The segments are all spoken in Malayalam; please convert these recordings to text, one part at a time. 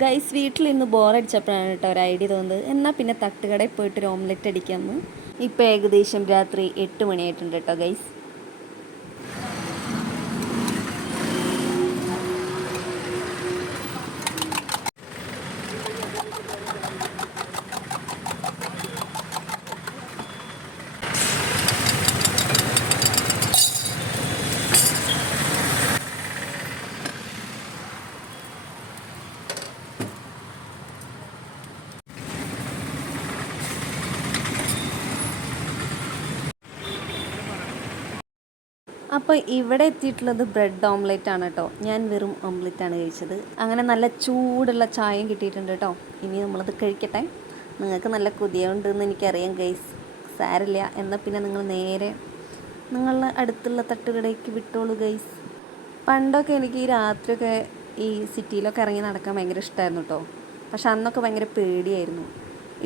ഗൈസ് വീട്ടിലിന്ന് ബോറടിച്ചപ്പോഴാണ് കേട്ടോ ഒരു ഐഡിയ തോന്നുന്നത്. എന്നാൽ പിന്നെ തട്ടുകടയിൽ പോയിട്ട് ഒരു ഓംലെറ്റ് അടിക്കാമെന്ന്. ഇപ്പോൾ ഏകദേശം രാത്രി 8 മണിയായിട്ടുണ്ട് കേട്ടോ ഗൈസ്. അപ്പോൾ ഇവിടെ എത്തിയിട്ടുള്ളത് ബ്രെഡ് ഓംലെറ്റ് ആണ് കേട്ടോ. ഞാൻ വെറും ഓംലെറ്റാണ് കഴിച്ചത്. അങ്ങനെ നല്ല ചൂടുള്ള ചായയും കിട്ടിയിട്ടുണ്ട് കേട്ടോ. ഇനി നമ്മളത് കഴിക്കട്ടെ. നിങ്ങൾക്ക് നല്ല കൊതിയുണ്ടെന്ന് എനിക്കറിയാം ഗൈസ്. സാരില്ല, എന്നാൽ പിന്നെ നിങ്ങൾ നേരെ നിങ്ങളുടെ അടുത്തുള്ള തട്ടുകടയ്ക്ക് വിട്ടോളൂ ഗൈസ്. പണ്ടൊക്കെ എനിക്ക് ഈ രാത്രിയൊക്കെ ഈ സിറ്റിയിലൊക്കെ ഇറങ്ങി നടക്കാൻ ഭയങ്കര ഇഷ്ടമായിരുന്നു കേട്ടോ. പക്ഷെ അന്നൊക്കെ ഭയങ്കര പേടിയായിരുന്നു.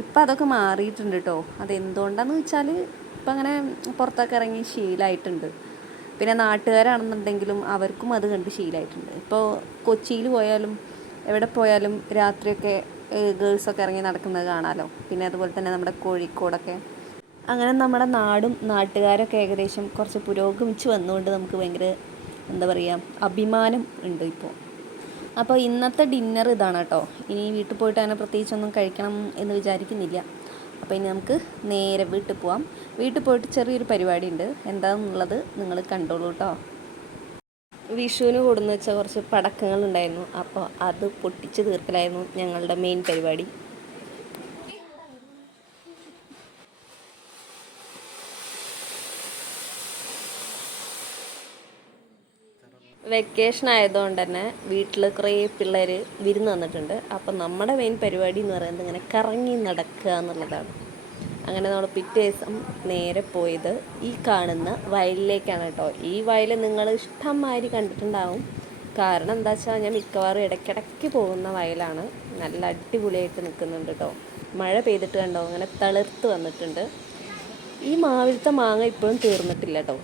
ഇപ്പം അതൊക്കെ മാറിയിട്ടുണ്ട് കേട്ടോ. അതെന്തുകൊണ്ടാണെന്ന് വെച്ചാൽ ഇപ്പം അങ്ങനെ പുറത്തൊക്കെ ഇറങ്ങി ശീലമായിട്ടുണ്ട്. പിന്നെ നാട്ടുകാരാണെന്നുണ്ടെങ്കിലും അവർക്കും അത് കണ്ട് ശീലമായിട്ടുണ്ട്. ഇപ്പോൾ കൊച്ചിയിൽ പോയാലും എവിടെ പോയാലും രാത്രിയൊക്കെ ഗേൾസൊക്കെ ഇറങ്ങി നടക്കുന്നത് കാണാമല്ലോ. പിന്നെ അതുപോലെ തന്നെ നമ്മുടെ കോഴിക്കോടൊക്കെ. അങ്ങനെ നമ്മുടെ നാടും നാട്ടുകാരൊക്കെ ഏകദേശം കുറച്ച് പുരോഗമിച്ച് വന്നുകൊണ്ട് നമുക്ക് ഭയങ്കര എന്താ പറയുക അഭിമാനം ഉണ്ട് ഇപ്പോൾ. അപ്പോൾ ഇന്നത്തെ ഡിന്നർ ഇതാണ് കേട്ടോ. ഇനി വീട്ടിൽ പോയിട്ട് അങ്ങനെ പ്രത്യേകിച്ചൊന്നും കഴിക്കണം എന്ന് വിചാരിക്കുന്നില്ല. അപ്പോൾ ഇനി നമുക്ക് നേരെ വീട്ടിൽ പോവാം. വീട്ടിൽ പോയിട്ട് ചെറിയൊരു പരിപാടി ഉണ്ട്. എന്താണെന്നുള്ളത് നിങ്ങൾ കണ്ടോളൂ കേട്ടോ. വിഷുവിന് കൊടുന്ന് വെച്ച കുറച്ച് പടക്കങ്ങളുണ്ടായിരുന്നു. അപ്പോൾ അത് പൊട്ടിച്ച് തീർക്കലായിരുന്നു ഞങ്ങളുടെ മെയിൻ പരിപാടി. വെക്കേഷൻ ആയതുകൊണ്ട് തന്നെ വീട്ടിൽ കുറേ പിള്ളേർ വിരുന്ന് വന്നിട്ടുണ്ട്. അപ്പം നമ്മുടെ മെയിൻ പരിപാടി എന്ന് പറയുന്നത് ഇങ്ങനെ കറങ്ങി നടക്കുക എന്നുള്ളതാണ്. അങ്ങനെ നമ്മൾ പിറ്റേ ദിവസം നേരെ പോയത് ഈ കാണുന്ന വയലിലേക്കാണ് കേട്ടോ. ഈ വയൽ നിങ്ങൾ ഇഷ്ടംമാതിരി കണ്ടിട്ടുണ്ടാവും. കാരണം എന്താ വെച്ചാൽ ഞാൻ മിക്കവാറും ഇടയ്ക്കിടയ്ക്ക് പോകുന്ന വയലാണ്. നല്ല അടിപൊളിയായിട്ട് നിൽക്കുന്നുണ്ട് കേട്ടോ. മഴ പെയ്തിട്ട് കണ്ടോ അങ്ങനെ തളിർത്ത് വന്നിട്ടുണ്ട്. ഈ മാവിലത്തെ മാങ്ങ ഇപ്പോഴും തീർന്നിട്ടില്ല കേട്ടോ.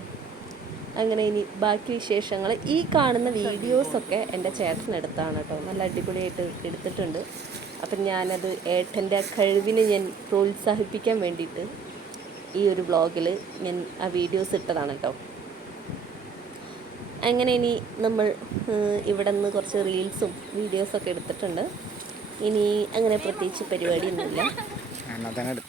അങ്ങനെ ഇനി ബാക്കി വിശേഷങ്ങൾ ഈ കാണുന്ന വീഡിയോസൊക്കെ എൻ്റെ ചേട്ടനെടുത്താണ് കേട്ടോ. നല്ല അടിപൊളിയായിട്ട് എടുത്തിട്ടുണ്ട്. അപ്പം ഞാനത് ഏട്ടൻ്റെ കഴിവിനെ ഞാൻ പ്രോത്സാഹിപ്പിക്കാൻ വേണ്ടിയിട്ട് ഈ ഒരു വ്ളോഗിൽ ഞാൻ ആ വീഡിയോസ് ഇട്ടതാണ് കേട്ടോ. അങ്ങനെ ഇനി നമ്മൾ ഇവിടെ നിന്ന് കുറച്ച് റീൽസും വീഡിയോസൊക്കെ എടുത്തിട്ടുണ്ട്. ഇനി അങ്ങനെ പ്രത്യേകിച്ച് പരിപാടിയൊന്നുമില്ല. എന്താണ്